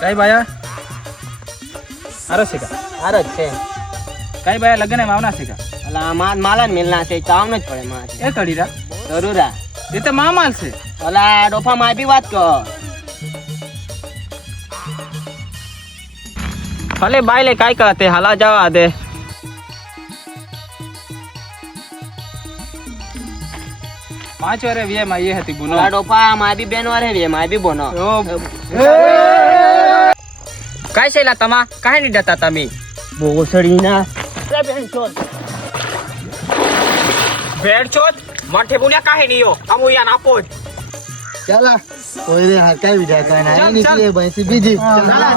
કઈ બાયા આરો છે કા આરો જ છે કઈ બાયા લગન એમ આવના છે કા અલા માલા ને મિલના છે ચાવનો જ પડે માં એ કડીરા જરૂરા એ તો મામાલ છે અલા ડોફા માં બી વાત કહો ભલે બાય લે काय करते हाला जावा दे પાંચ વારે વે માં એ હતી ગુનો અલા ડોફા માં બી બેન વારે રે માં બી બોનો काय सेला तमा काहे नहीं डता तमी બોસડીના भेड़ चोद माठे बुनिया काहे नहीं हो हम या ना पोज चला कोई रे हर काय विचार करना है निकले भाई सी बिजी चला